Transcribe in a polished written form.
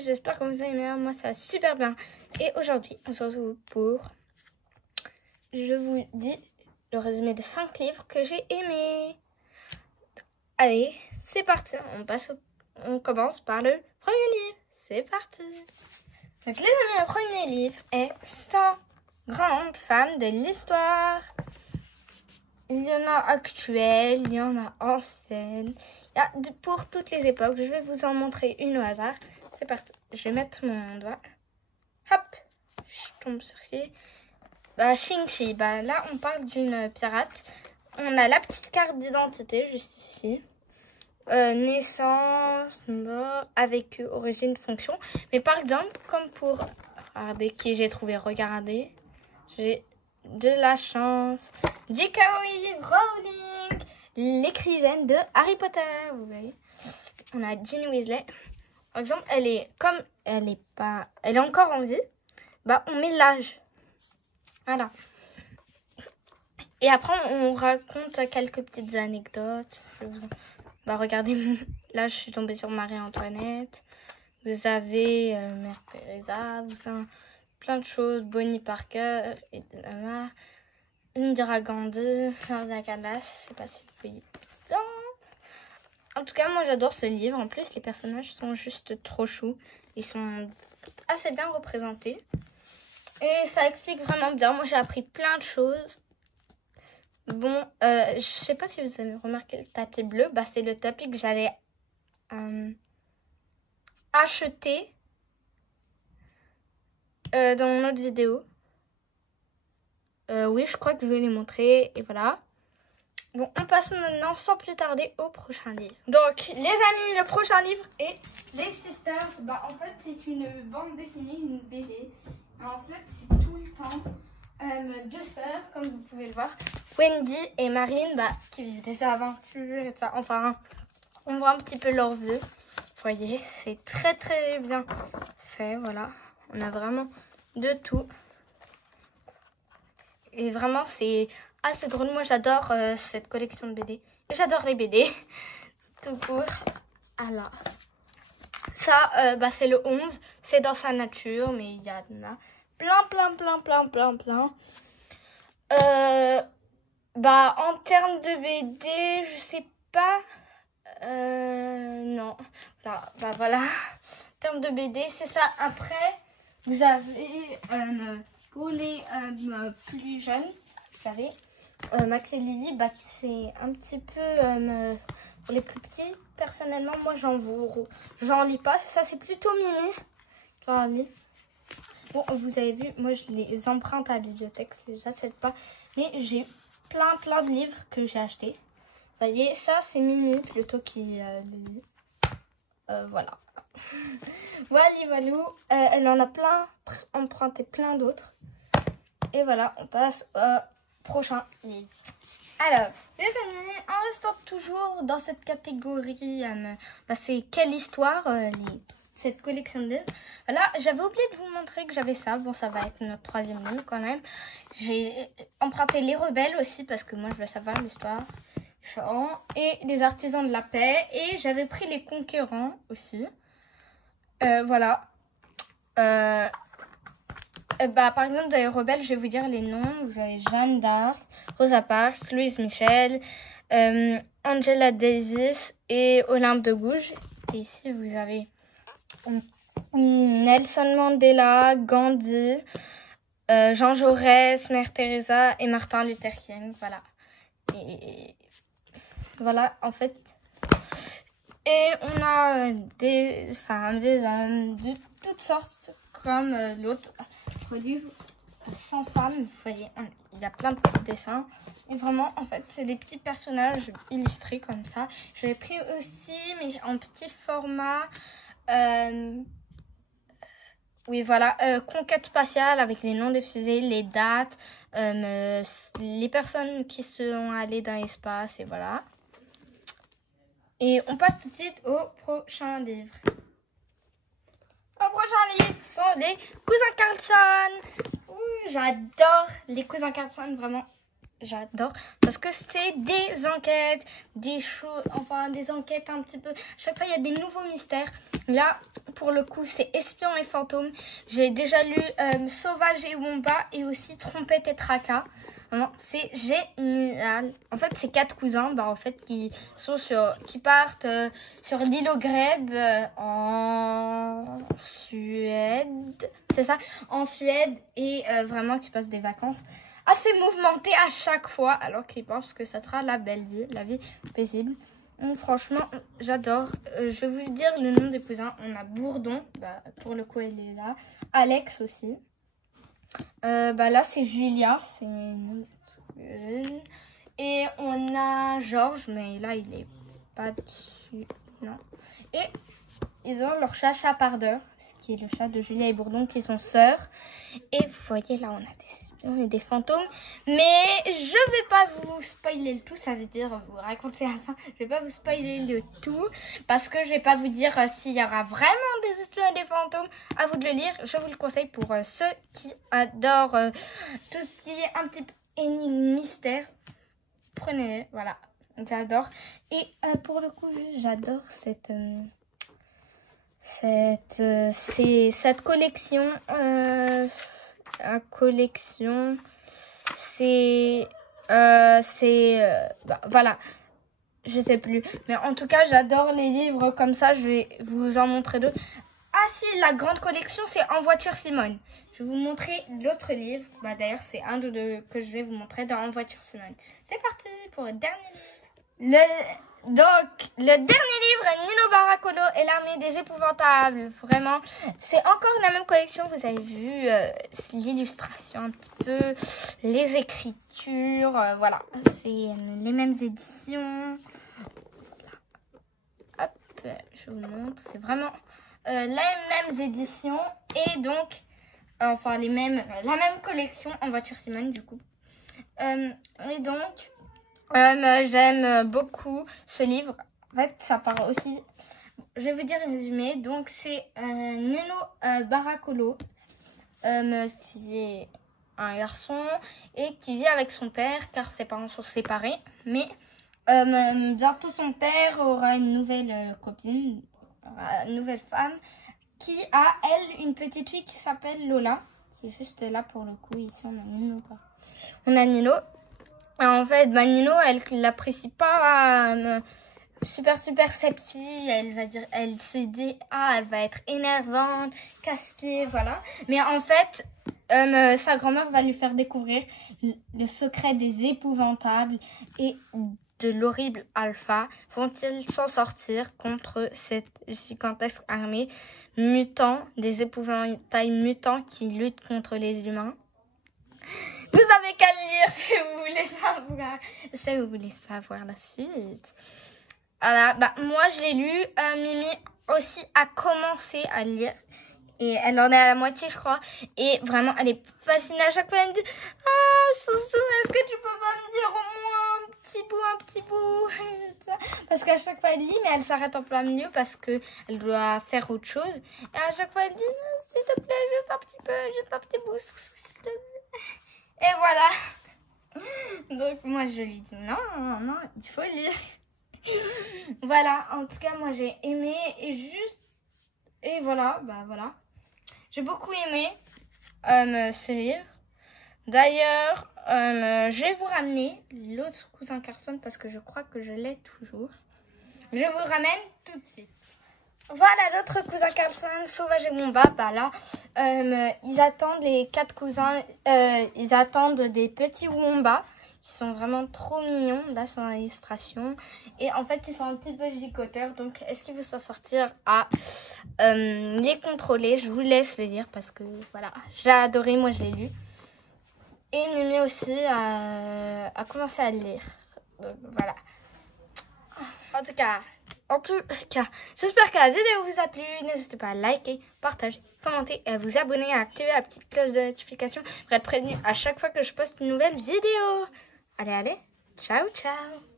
j'espère que vous allez bien, moi ça va super bien. Et aujourd'hui, on se retrouve pour, je vous dis, le résumé des 5 livres que j'ai aimés. Allez, c'est parti, on commence par le premier livre, c'est parti. Donc les amis, le premier livre est 100 grandes femmes de l'histoire. Il y en a actuelles, il y en a anciennes, il y a pour toutes les époques. Je vais vous en montrer une au hasard. C'est parti. Je vais mettre mon doigt. Hop, je tombe sur qui? Xingxi. Là, on parle d'une pirate. On a la petite carte d'identité juste ici. Naissance, mort, avec origine, fonction. Mais par exemple, comme pour regarder qui j'ai trouvé, regardez, j'ai de la chance. J.K. Rowling, l'écrivaine de Harry Potter, vous voyez. On a Ginny Weasley. Par exemple, elle est encore en vie. On met l'âge. Voilà. Et après, on raconte quelques petites anecdotes. Regardez, là, je suis tombée sur Marie-Antoinette. Vous avez Mère Teresa. Vous avez plein de choses. Bonnie Parker, Indira Gandhi, Frida Kahlo. Je sais pas si vous voyez. En tout cas, moi, j'adore ce livre. En plus, les personnages sont juste trop choux. Ils sont assez bien représentés. Et ça explique vraiment bien. Moi, j'ai appris plein de choses. Bon, je sais pas si vous avez remarqué le tapis bleu. C'est le tapis que j'avais acheté dans mon autre vidéo. Oui, je crois que je vais les montrer. Et voilà. Bon, on passe maintenant sans plus tarder au prochain livre. Donc, les amis, le prochain livre est Les Sisters. En fait, c'est une bande dessinée, une BD. En fait, c'est tout le temps deux sœurs, comme vous pouvez le voir. Wendy et Marine, qui vivent des aventures et tout ça. Enfin, on voit un petit peu leur vie. Vous voyez, c'est très très bien fait, voilà. On a vraiment de tout. Et vraiment, c'est assez drôle. Moi, j'adore cette collection de BD. Et j'adore les BD, tout court. Alors, ça, c'est le 11. C'est dans sa nature, mais il y en a plein. En termes de BD, je sais pas. Non. Voilà. En termes de BD, c'est ça. Après, vous avez pour les plus jeunes, vous savez, Max et Lily, c'est un petit peu pour les plus petits. Personnellement, moi, j'en lis pas. Ça, c'est plutôt Mimi qui en lit. Bon, vous avez vu, moi, je les emprunte à la bibliothèque, je les achète pas. Mais j'ai plein de livres que j'ai achetés. Vous voyez, ça, c'est Mimi plutôt qui le lit. Voilà. Voilà. Elle en a emprunté plein d'autres. Et voilà, on passe au prochain livre. Alors, les amis, en restant toujours dans cette catégorie, c'est quelle histoire, cette collection de livres. Voilà, j'avais oublié de vous montrer que j'avais ça. Bon, ça va être notre troisième livre quand même. J'ai emprunté Les Rebelles aussi parce que moi, je veux savoir l'histoire. Et Les Artisans de la Paix. Et j'avais pris Les Conquérants aussi. Voilà. Par exemple, dans Les Rebelles, je vais vous dire les noms. Vous avez Jeanne d'Arc, Rosa Parks, Louise Michel, Angela Davis et Olympe de Gouges. Et ici, vous avez Nelson Mandela, Gandhi, Jean Jaurès, Mère Teresa et Martin Luther King. Voilà. Et voilà, en fait. Et on a des femmes, des hommes de toutes sortes, comme l'autre livre 100 femmes. Vous voyez, il y a plein de petits dessins. Et vraiment, en fait, c'est des petits personnages illustrés comme ça. Je l'ai pris aussi, mais en petit format. Oui, voilà. Conquête spatiale avec les noms des fusées, les dates, les personnes qui sont allées dans l'espace, et voilà. Et on passe tout de suite au prochain livre. Le prochain livre sont les Cousins Carlson. J'adore les Cousins Carlson, vraiment. j'adore parce que c'est des enquêtes, des choses, enfin des enquêtes un petit peu. Chaque fois, il y a des nouveaux mystères. Là, pour le coup, c'est Espions et fantômes. J'ai déjà lu Sauvage et Womba et aussi Trompette et Tracas. C'est génial. En fait, c'est 4 cousins, en fait, qui partent sur l'île aux Grèbes en Suède. C'est ça, en Suède, et vraiment qui passent des vacances assez mouvementées à chaque fois, alors qu'ils pensent que ça sera la belle vie, la vie paisible. Donc, franchement, j'adore. Je vais vous dire le nom des cousins. On a Bourdon, pour le coup, elle est là. Alex aussi. Là c'est Julia, c'est une... et on a Georges, mais là il est pas dessus, non. Et ils ont leur chat Chapardeur, ce qui est le chat de Julia et Bourdon, qui sont sœurs. Et vous voyez là, on a des espions et des fantômes, mais je vais pas vous spoiler le tout, ça veut dire vous raconter la fin. Je vais pas vous spoiler le tout parce que je vais pas vous dire s'il y aura vraiment des espions et des fantômes. À vous de le lire, je vous le conseille pour ceux qui adorent tout ce qui est un petit peu énigme, mystère. Prenez-le, voilà, j'adore. Et pour le coup, j'adore cette collection. La collection, voilà, je sais plus, mais en tout cas j'adore les livres comme ça. Je vais vous en montrer deux. Ah si, la grande collection, c'est En voiture Simone. Je vais vous montrer l'autre livre. D'ailleurs c'est un de deux que je vais vous montrer dans En voiture Simone. C'est parti pour le dernier livre. Donc, le dernier livre, Nino Baracolo et l'armée des épouvantables. Vraiment, c'est encore la même collection. Vous avez vu l'illustration un petit peu, les écritures. Voilà, c'est les mêmes éditions. Voilà. Hop, je vous montre. C'est vraiment les mêmes éditions. Et donc, enfin, la même collection En voiture Simone, du coup. Et donc... j'aime beaucoup ce livre. En fait, ça part aussi... Je vais vous dire un résumé. Donc, c'est Nino Baracolo, qui est un garçon et qui vit avec son père, car ses parents sont séparés. Mais bientôt, son père aura une nouvelle copine, une nouvelle femme, qui a, elle, une petite fille qui s'appelle Lola. C'est juste là, pour le coup. Ici, on a Nino. On a Nino. En fait, Nino, elle l'apprécie pas super cette fille. Elle se dit, elle va être énervante, casse-pied, voilà. Mais en fait, sa grand-mère va lui faire découvrir le secret des épouvantables et de l'horrible Alpha. Vont-ils s'en sortir contre cette gigantesque armée mutant, des épouvantails mutants qui luttent contre les humains? Vous avez qu'à le lire si vous voulez savoir la suite. Voilà, moi je l'ai lu. Mimi aussi a commencé à lire. Et elle en est à la moitié, je crois. Et vraiment, elle est fascinée. À chaque fois, elle me dit, ah, Sousou, est-ce que tu peux pas me dire au moins un petit bout Parce qu'à chaque fois, elle lit, mais elle s'arrête en plein milieu parce qu'elle doit faire autre chose. Et à chaque fois, elle dit, s'il te plaît, juste un petit bout, Sousou, s'il te plaît. Et voilà. Donc moi je lui dis non, il faut lire. Voilà, en tout cas moi j'ai aimé et voilà, voilà. J'ai beaucoup aimé ce livre. D'ailleurs, je vais vous ramener l'autre cousin Carson parce que je crois que je l'ai toujours. Je vous ramène tout de suite. Voilà l'autre cousin Carlson, Sauvage et Womba. Là, ils attendent les 4 cousins. Ils attendent des petits Wombas qui sont vraiment trop mignons. Là, c'est dans l'illustration. Et en fait, ils sont un petit peu gicoteurs. Donc, est-ce qu'ils vont s'en sortir à les contrôler? Je vous laisse le lire parce que voilà, j'ai adoré. Moi, je l'ai lu. Et Mimi aussi a commencé à le lire. Donc, voilà. En tout cas, j'espère que la vidéo vous a plu. N'hésitez pas à liker, partager, commenter et à vous abonner et à activer la petite cloche de notification pour être prévenu à chaque fois que je poste une nouvelle vidéo. Allez, ciao, ciao.